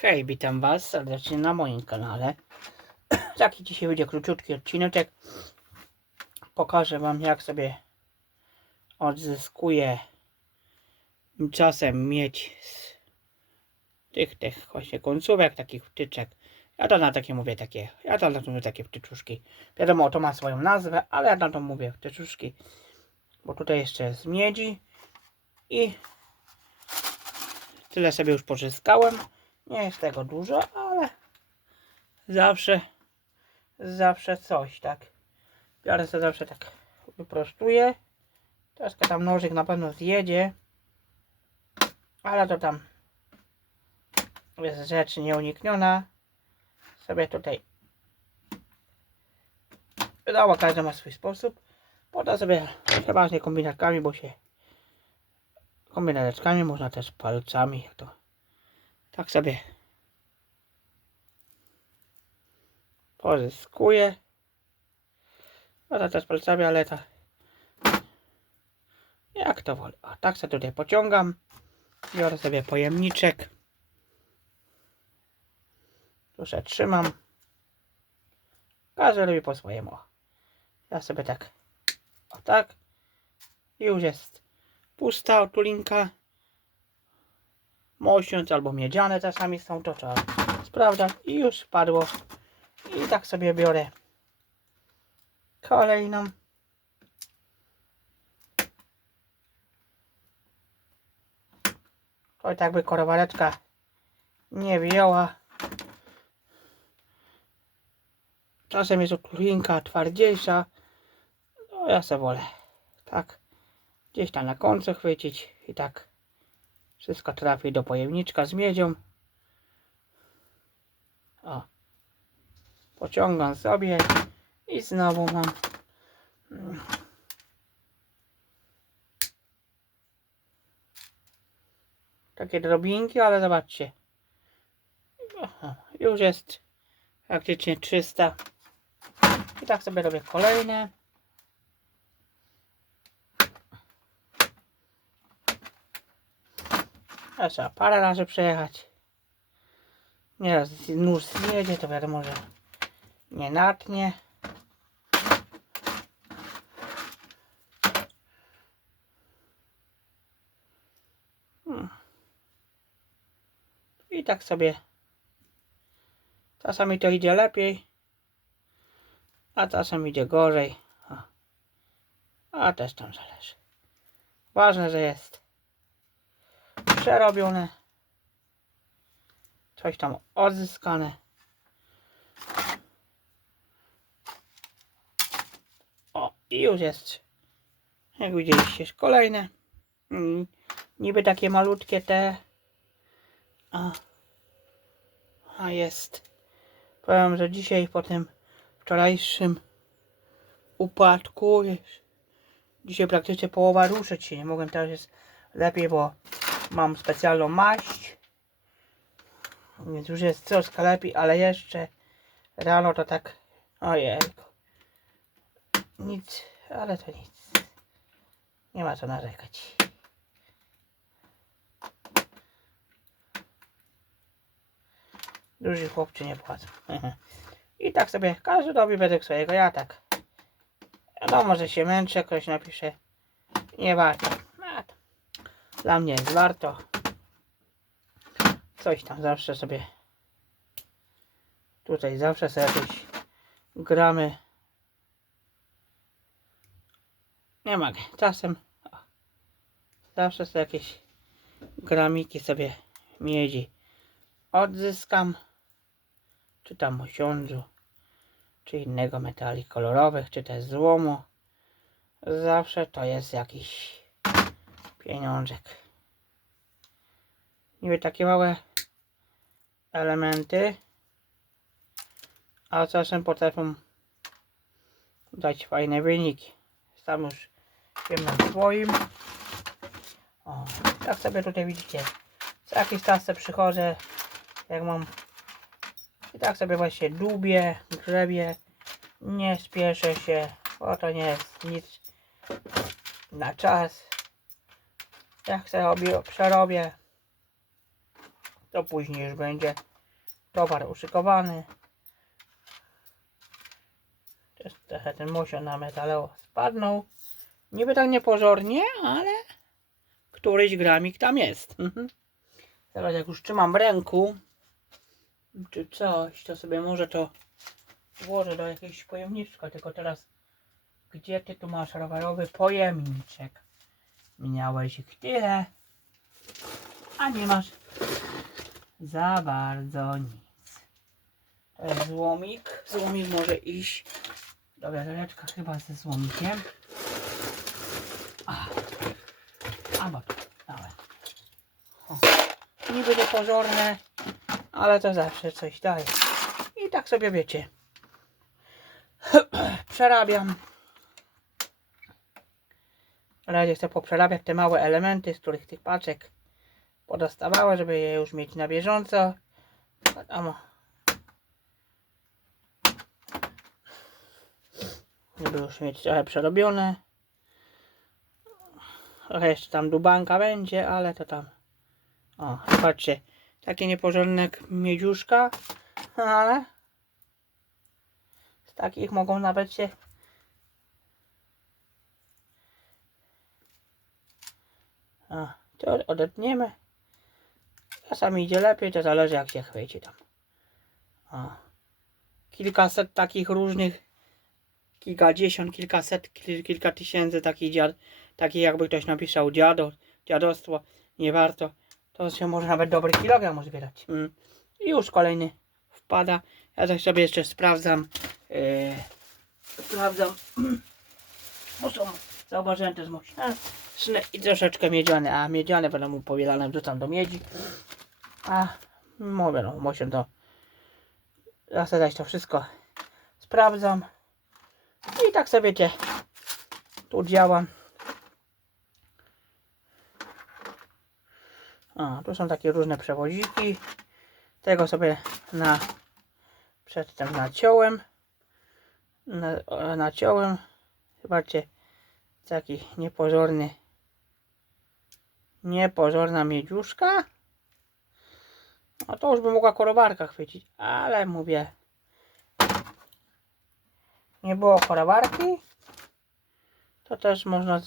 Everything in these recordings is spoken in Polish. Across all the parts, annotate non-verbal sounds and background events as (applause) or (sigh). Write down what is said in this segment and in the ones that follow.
Hej, witam Was serdecznie na moim kanale. (clears throat) Taki dzisiaj będzie króciutki odcineczek. Pokażę Wam jak sobie odzyskuję czasem mieć z tych, tych właśnie końcówek, takich wtyczek. Ja to na takie mówię takie, ja to na to mówię takie wtyczuszki. Wiadomo, to ma swoją nazwę, ale ja na to mówię wtyczuszki. Bo tutaj jeszcze jest miedzi i tyle sobie już pozyskałem. Nie jest tego dużo, ale zawsze, zawsze coś, tak. Biorę sobie zawsze tak, wyprostuję. Troszkę tam nożyk na pewno zjedzie, ale to tam jest rzecz nieunikniona. Sobie tutaj wiadomo, każdy ma swój sposób. Poda sobie przeważnie kombinatkami, bo się kombinateczkami, można też palcami, to tak sobie pozyskuję. Można też palcami, ale to jak to wolę. O, tak sobie tutaj pociągam. Biorę sobie pojemniczek. Tu się trzymam. Każdy robi po swojemu. Ja sobie tak. O tak. I już jest pusta otulinka. Mosiąc albo miedziane czasami są, to trzeba sprawdzać. I już padło. I tak sobie biorę kolejną. To tak by korowaleczka nie wzięła. Czasem jest otulinka twardziejsza. No ja se wolę. Tak. Gdzieś tam na końcu chwycić i tak wszystko trafi do pojemniczka z miedzią. O. Pociągam sobie i znowu mam. Takie drobinki, ale zobaczcie. Aha, już jest praktycznie 300. I tak sobie robię kolejne. A trzeba parę razy przejechać. Nieraz nóż zjedzie, to wiadomo, że nie natnie. Hmm. I tak sobie czasami to idzie lepiej, a czasem idzie gorzej. A, a też tam zależy. Ważne, że jest przerobione. Coś tam odzyskane. O, i już jest. Jak widzieliście, kolejne. Mm, Niby takie malutkie te. A, a jest. Powiem, że dzisiaj po tym wczorajszym upadku. Dzisiaj praktycznie połowa ruszyć się nie mogłem. Teraz jest lepiej, bo mam specjalną maść. Więc już jest troszkę lepiej, ale jeszcze rano to tak. Ojej. Nic, ale to nic. Nie ma co narzekać. Duży chłopcy nie płacą. (laughs) I tak sobie każdy robi według swojego. Ja tak. Wiadomo, że się męczę, ktoś napisze. Nie warto. Dla mnie jest warto. Coś tam zawsze sobie. Tutaj zawsze sobie jakieś gramy. Nie mogę. Czasem zawsze sobie jakieś gramiki sobie miedzi odzyskam. Czy tam osiądzu, czy innego metali kolorowych, czy też złomu. Zawsze to jest jakiś pieniążek. Niby takie małe elementy, a czasem potrafią dać fajne wyniki. Sam już wiem na swoim. O, tak sobie tutaj widzicie. Co jakiś czas przychodzę, jak mam i tak sobie właśnie dubię, grzebię. Nie spieszę się, bo to nie jest nic na czas. Jak robię, przerobię, To później już będzie towar uszykowany. Też trochę ten mosiąd na metalowo spadnął. Niby tak niepozornie, ale któryś gramik tam jest. Mhm. Teraz jak już trzymam w ręku, czy coś, to sobie może to włożę do jakiegoś pojemniczka, tylko teraz gdzie ty tu masz rowerowy pojemniczek? Miałeś ich tyle, a nie masz za bardzo nic. Złomik. Złomik może iść do wiadereczka chyba ze złomikiem. Albo tu. O. Niby niepozorne, ale to zawsze coś daje. I tak sobie wiecie. (clears throat) Przerabiam. Na razie chcę poprzerabiać te małe elementy, z których tych paczek podostawało, żeby je już mieć na bieżąco. Wiadomo. Żeby już mieć trochę przerobione. Trochę jeszcze tam dubanka będzie, ale to tam. O, zobaczcie. Takie nieporządne miedziuszka, ale z takich mogą nawet się A, to odetniemy. Czasami idzie lepiej, to zależy jak się chwyci tam. O. Kilkaset takich różnych, kilkadziesiąt, kilkaset, kil, kilka tysięcy takich dziad, takich jakby ktoś napisał dziado, dziadostwo, nie warto. To się może nawet dobry kilogram zbierać. Mm. I już kolejny wpada. Ja tak sobie jeszcze sprawdzam. Yy, sprawdzam. (clears throat) Bo są, zauważyłem też mocne i troszeczkę miedziane. A miedziane będą mu powielane, wrzucam do miedzi. A mówię no, muszę to zasadać to wszystko. Sprawdzam. I tak sobie wiecie, tu działam. A, tu są takie różne przewoziki. Tego sobie na przedtem naciąłem. Na, naciąłem. Zobaczcie, taki niepozorny niepozorna miedziuszka. No to już by mogła korowarka chwycić, ale mówię, nie było korowarki, to też można,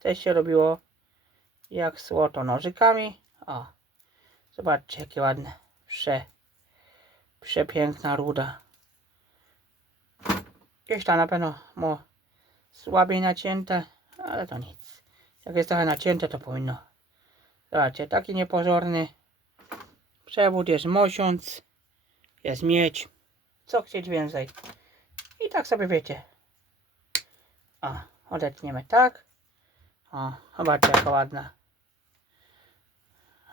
też się robiło jak złoto nożykami. O, zobaczcie jakie ładne, prze, przepiękna ruda. Gdzieś tam na pewno mo, słabiej nacięte, ale to nic. Jak jest trochę nacięte, to powinno. Zobaczcie, taki niepozorny. Przewód jest mosiąc, jest miedź. Co chcieć więcej? I tak sobie wiecie. O, odetniemy tak. O, zobaczcie jaka ładna.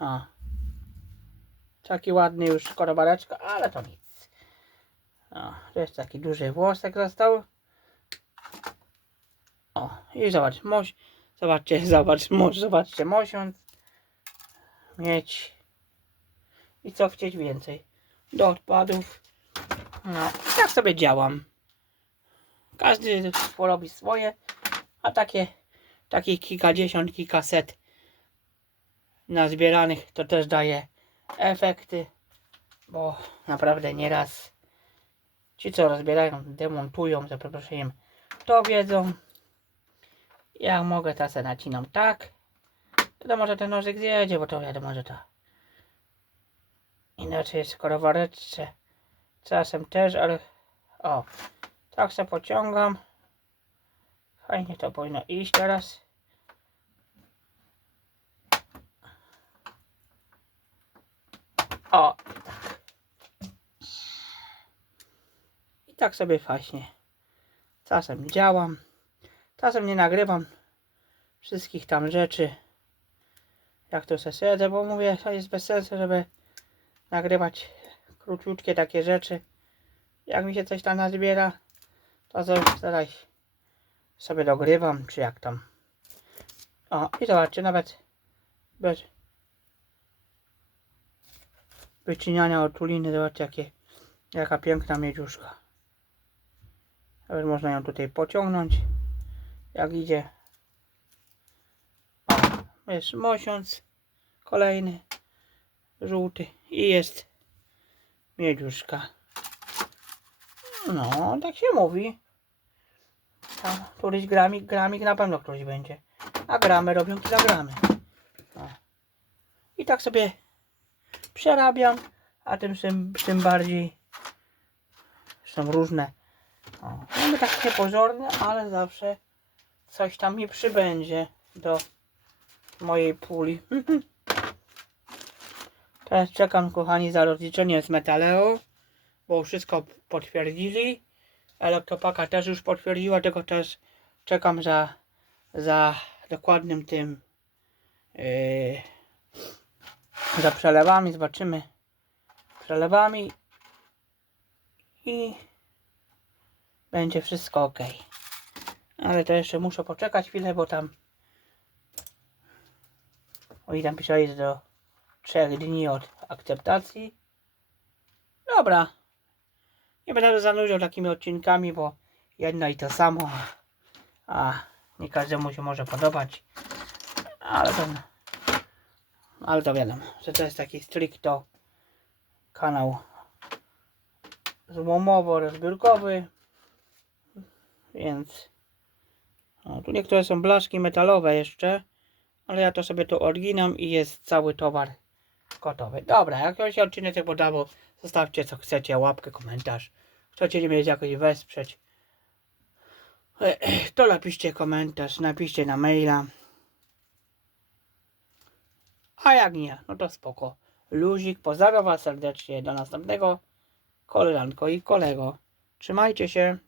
O. Taki ładny już korobareczka, ale to nic. O, to jest taki duży włosek został. O, i zobacz, moś, zobaczcie, (laughs) zobacz, moś, zobaczcie, mosiąc mieć i co chcieć więcej do odpadów. No, tak sobie działam. Każdy porobi swoje, a takie, takie kilkadziesiąt, kilkaset nazbieranych to też daje efekty, bo naprawdę nieraz ci co rozbierają, demontują, za przeproszeniem, to wiedzą. Ja mogę to se nacinam tak, Wiadomo, że ten nożyk zjedzie, bo to wiadomo, że to inaczej jest korowareczce. Czasem też, ale o, tak se pociągam. Fajnie to powinno iść teraz. O, tak. I tak sobie fajnie. Czasem działam. Czasem nie nagrywam wszystkich tam rzeczy jak to se siedzę, bo mówię, to jest bez sensu, żeby nagrywać króciutkie takie rzeczy. Jak mi się coś tam nazbiera, to zaraz sobie dogrywam, czy jak tam. O, i zobaczcie, nawet bez wycinania otuliny, zobaczcie jakie, jaka piękna miedziuszka. Nawet można ją tutaj pociągnąć, jak idzie jest mosiąc kolejny żółty i jest miedziuszka. No, tak się mówi. Tam któryś gramik, gramik na pewno któryś będzie. A gramy robią kilogramy. O. I tak sobie przerabiam, a tym, tym, tym bardziej są różne. O. Mamy tak niepozorne, ale zawsze coś tam mi przybędzie do mojej puli. (laughs) Teraz czekam, kochani, za rozliczenie z Metaleo, bo wszystko potwierdzili. Elektropaka też już potwierdziła, tylko też czekam za, za dokładnym tym yy, za przelewami, zobaczymy przelewami i będzie wszystko ok. Ale to jeszcze muszę poczekać chwilę, bo tam o i tam pisze jest do 3 dni od akceptacji. Dobra. Nie będę zanurzał takimi odcinkami, bo jedno i to samo. A nie każdemu się może podobać. Ale to, ale to wiadomo, że to jest taki stricto kanał złomowo-rozbiórkowy. Więc o, tu niektóre są blaszki metalowe jeszcze, ale ja to sobie tu odginam i jest cały towar gotowy. Dobra, jak wam się odcinek tak podobał, zostawcie co chcecie, łapkę, komentarz. Chcecie mnie jakoś wesprzeć, (clears throat) to napiszcie komentarz, napiszcie na maila. A jak nie, no to spoko. Luzik, pozdrawiam was serdecznie. Do następnego. Koleżanko i kolego. Trzymajcie się.